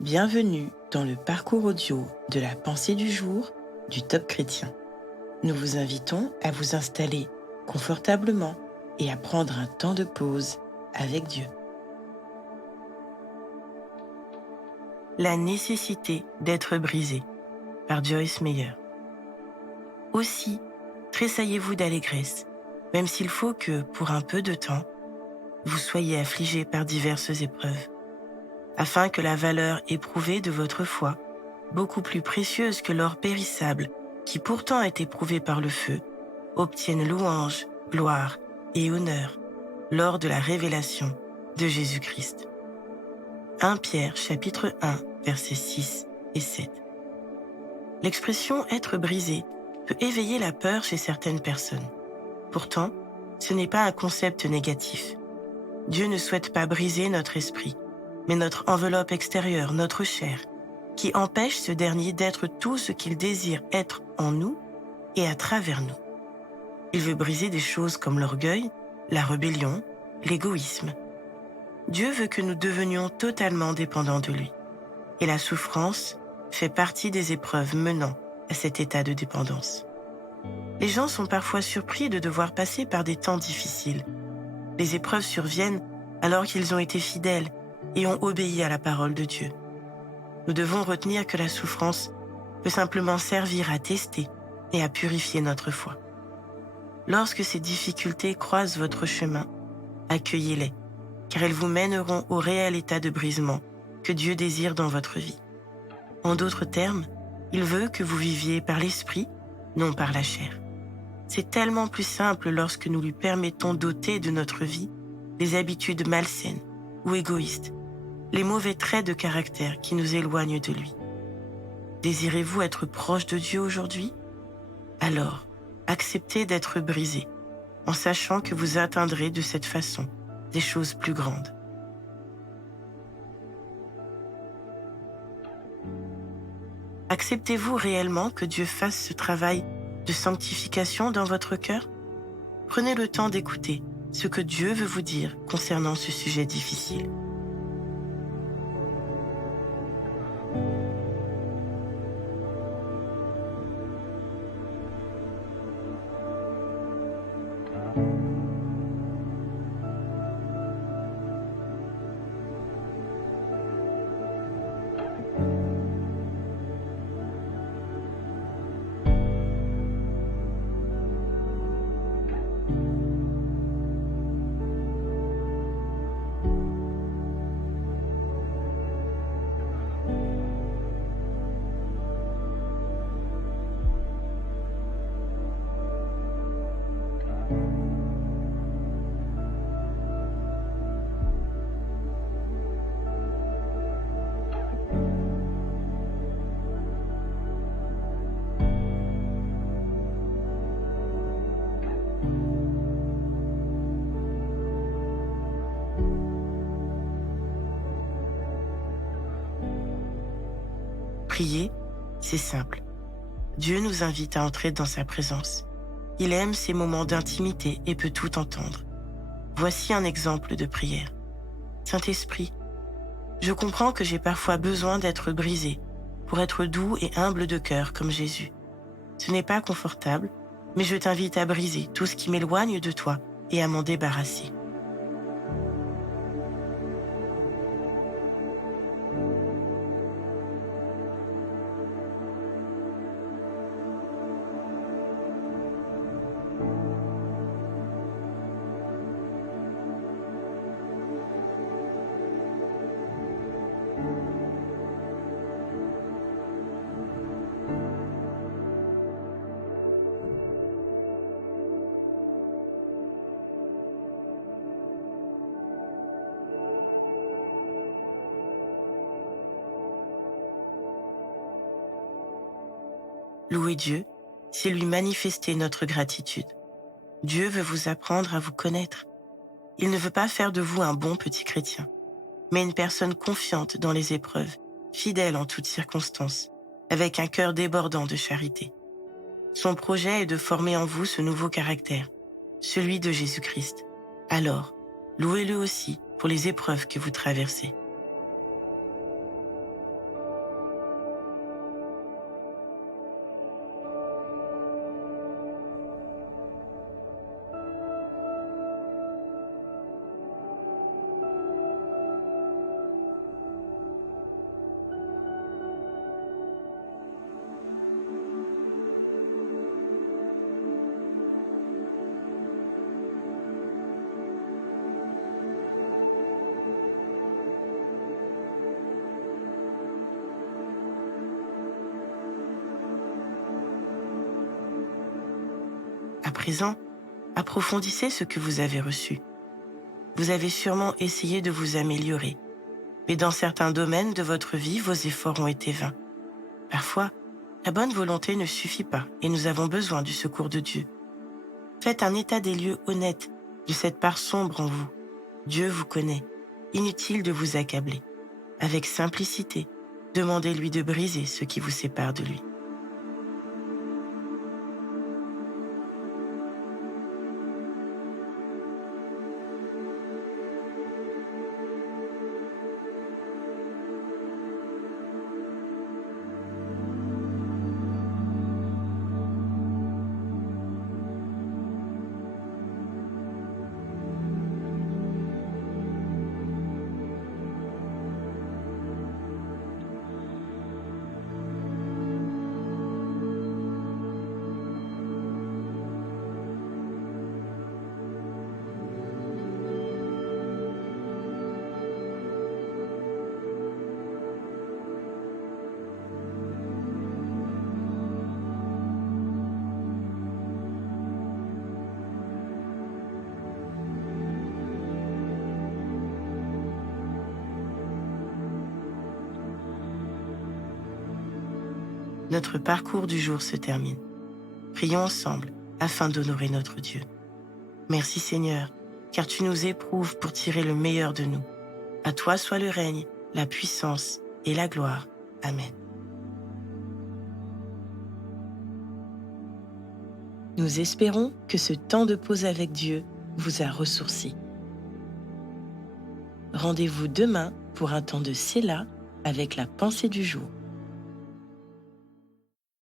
Bienvenue dans le parcours audio de la pensée du jour du Top Chrétien. Nous vous invitons à vous installer confortablement et à prendre un temps de pause avec Dieu. La nécessité d'être brisé par Joyce Meyer. Aussi, tressaillez-vous d'allégresse, même s'il faut que, pour un peu de temps, vous soyez affligés par diverses épreuves, afin que la valeur éprouvée de votre foi, beaucoup plus précieuse que l'or périssable, qui pourtant est éprouvé par le feu, obtienne louange, gloire et honneur lors de la révélation de Jésus-Christ. 1 Pierre chapitre 1, versets 6 et 7. L'expression « être brisé » peut éveiller la peur chez certaines personnes. Pourtant, ce n'est pas un concept négatif. Dieu ne souhaite pas briser notre esprit, mais notre enveloppe extérieure, notre chair, qui empêche ce dernier d'être tout ce qu'il désire être en nous et à travers nous. Il veut briser des choses comme l'orgueil, la rébellion, l'égoïsme. Dieu veut que nous devenions totalement dépendants de lui. Et la souffrance fait partie des épreuves menant à cet état de dépendance. Les gens sont parfois surpris de devoir passer par des temps difficiles. Les épreuves surviennent alors qu'ils ont été fidèles et ont obéi à la parole de Dieu. Nous devons retenir que la souffrance peut simplement servir à tester et à purifier notre foi. Lorsque ces difficultés croisent votre chemin, accueillez-les, car elles vous mèneront au réel état de brisement que Dieu désire dans votre vie. En d'autres termes, il veut que vous viviez par l'esprit, non par la chair. C'est tellement plus simple lorsque nous lui permettons d'ôter de notre vie les habitudes malsaines ou égoïstes, les mauvais traits de caractère qui nous éloignent de lui. Désirez-vous être proche de Dieu aujourd'hui? Alors, acceptez d'être brisé, en sachant que vous atteindrez de cette façon des choses plus grandes. Acceptez-vous réellement que Dieu fasse ce travail de sanctification dans votre cœur? Prenez le temps d'écouter ce que Dieu veut vous dire concernant ce sujet difficile. Prier, c'est simple. Dieu nous invite à entrer dans sa présence. Il aime ces moments d'intimité et peut tout entendre. Voici un exemple de prière. Saint-Esprit, je comprends que j'ai parfois besoin d'être brisé pour être doux et humble de cœur comme Jésus. Ce n'est pas confortable, mais je t'invite à briser tout ce qui m'éloigne de toi et à m'en débarrasser. Louer Dieu, c'est lui manifester notre gratitude. Dieu veut vous apprendre à vous connaître. Il ne veut pas faire de vous un bon petit chrétien, mais une personne confiante dans les épreuves, fidèle en toutes circonstances, avec un cœur débordant de charité. Son projet est de former en vous ce nouveau caractère, celui de Jésus-Christ. Alors, louez-le aussi pour les épreuves que vous traversez. À présent, approfondissez ce que vous avez reçu. Vous avez sûrement essayé de vous améliorer, mais dans certains domaines de votre vie, vos efforts ont été vains. Parfois, la bonne volonté ne suffit pas et nous avons besoin du secours de Dieu. Faites un état des lieux honnête de cette part sombre en vous. Dieu vous connaît. Inutile de vous accabler. Avec simplicité, demandez-lui de briser ce qui vous sépare de lui. Notre parcours du jour se termine. Prions ensemble afin d'honorer notre Dieu. Merci Seigneur, car tu nous éprouves pour tirer le meilleur de nous. À toi soit le règne, la puissance et la gloire. Amen. Nous espérons que ce temps de pause avec Dieu vous a ressourci. Rendez-vous demain pour un temps de Séla avec la pensée du jour.